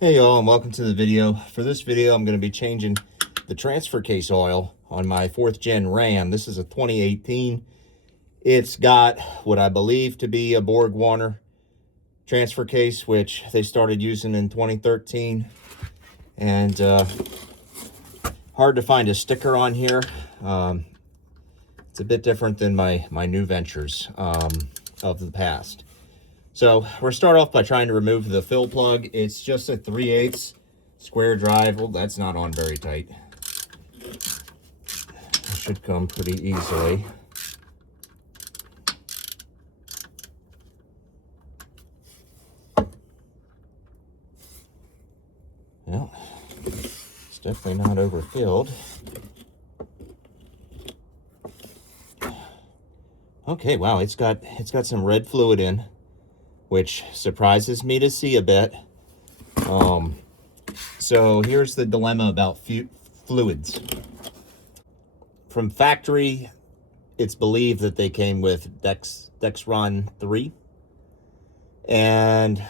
Hey y'all, and welcome to the video. For this video, I'm going to be changing the transfer case oil on my 4th gen Ram. This is a 2018. It's got what I believe to be a Borg Warner transfer case, which they started using in 2013. And hard to find a sticker on here. It's a bit different than my new ventures of the past. So we're going to start off by trying to remove the fill plug. It's just a 3/8 square drive. Well, that's not on very tight. It should come pretty easily. Well, it's definitely not overfilled. Okay, wow, it's got some red fluid in, which surprises me to see a bit. So here's the dilemma about fluids. From factory, it's believed that they came with Dexron 3. And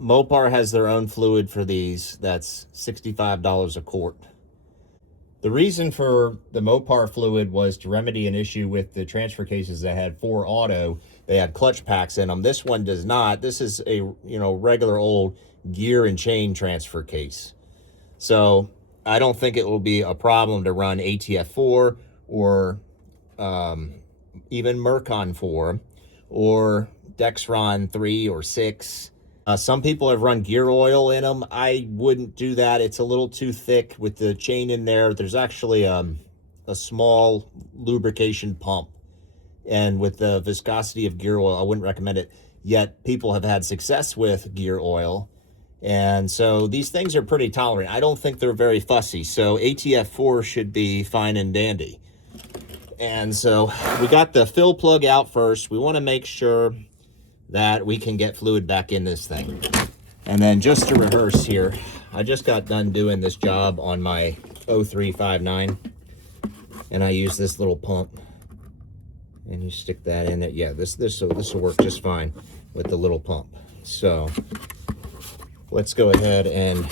Mopar has their own fluid for these. That's $65 a quart. The reason for the Mopar fluid was to remedy an issue with the transfer cases that had 4 auto. They had clutch packs in them. This one does not. This is a regular old gear and chain transfer case. So I don't think it will be a problem to run ATF4 or even Mercon 4 or Dexron 3 or 6. Some people have run gear oil in them. I wouldn't do that. It's a little too thick with the chain in there. There's actually a small lubrication pump. And with the viscosity of gear oil, I wouldn't recommend it. Yet people have had success with gear oil. And so these things are pretty tolerant. I don't think they're very fussy. So ATF4 should be fine and dandy. And so we got the fill plug out first. We want to make sure that we can get fluid back in this thing. And then just to rehearse here, I just got done doing this job on my 0359, and I use this little pump, and you stick that in it. Yeah, this will work just fine with the little pump. So let's go ahead and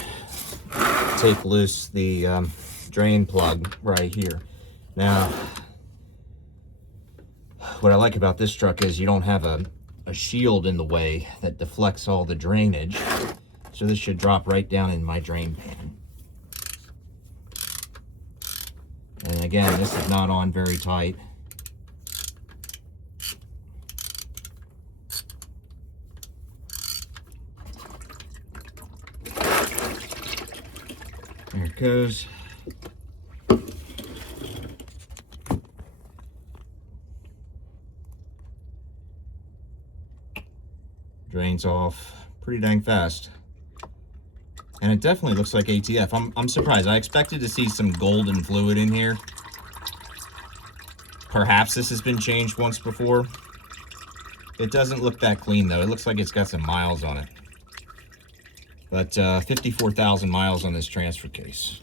take loose the drain plug right here. Now, what I like about this truck is you don't have a shield in the way that deflects all the drainage. So this should drop right down in my drain pan. And again, this is not on very tight. There it goes. Drains off pretty dang fast. And it definitely looks like ATF. I'm surprised. I expected to see some golden fluid in here. Perhaps this has been changed once before. It doesn't look that clean though. It looks like it's got some miles on it. But 54,000 miles on this transfer case.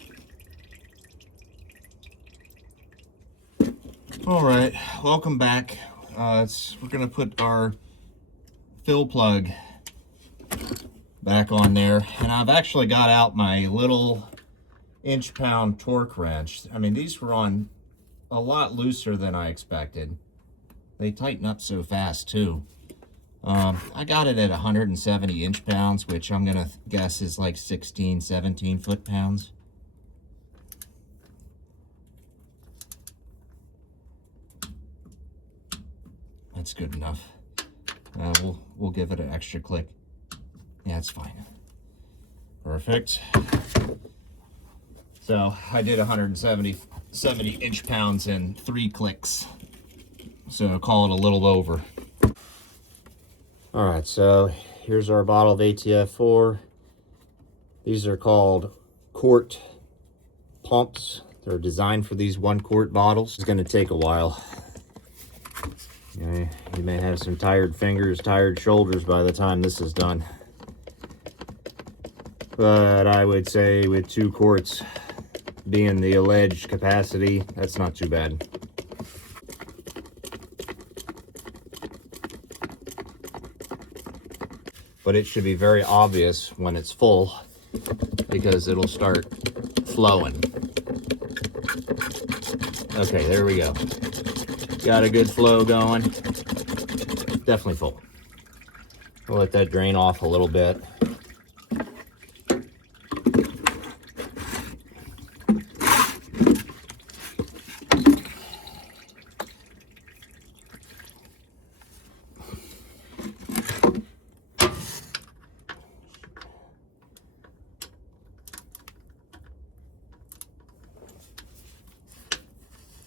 All right, welcome back. We're gonna put our fill plug back on there, and I've actually got out my little inch-pound torque wrench. I mean, these were on a lot looser than I expected. They tighten up so fast too. I got it at 170 inch-pounds, which I'm gonna guess is like 16, 17 foot-pounds. That's good enough. We'll give it an extra click. Yeah, it's fine. Perfect. So I did 170 inch-pounds in 3 clicks. So call it a little over. All right, so here's our bottle of ATF4. These are called quart pumps. They're designed for these 1 quart bottles. It's gonna take a while. You may have some tired fingers, tired shoulders by the time this is done. But I would say with 2 quarts being the alleged capacity, that's not too bad. but it should be very obvious when it's full because it'll start flowing. Okay, there we go. Got a good flow going. Definitely full. We'll let that drain off a little bit.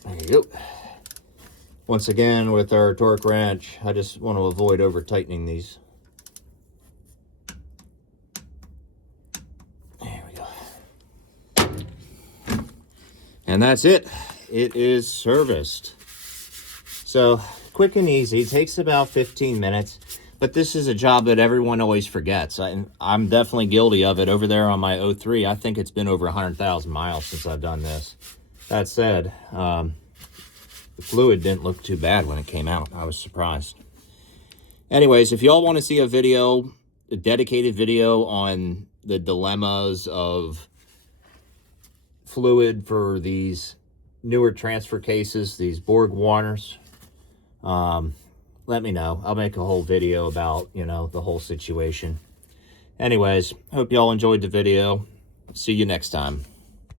There you go. Once again, with our torque wrench, I just want to avoid over tightening these. There we go. And that's it. It is serviced. So quick and easy. It takes about 15 minutes. But this is a job that everyone always forgets. I'm definitely guilty of it. Over there on my 03, I think it's been over 100,000 miles since I've done this. That said, the fluid didn't look too bad when it came out. I was surprised. Anyways, if y'all want to see a video, a dedicated video on the dilemmas of fluid for these newer transfer cases, these Borg Warners, let me know. I'll make a whole video about, you know, the whole situation. Anyways, hope y'all enjoyed the video. See you next time.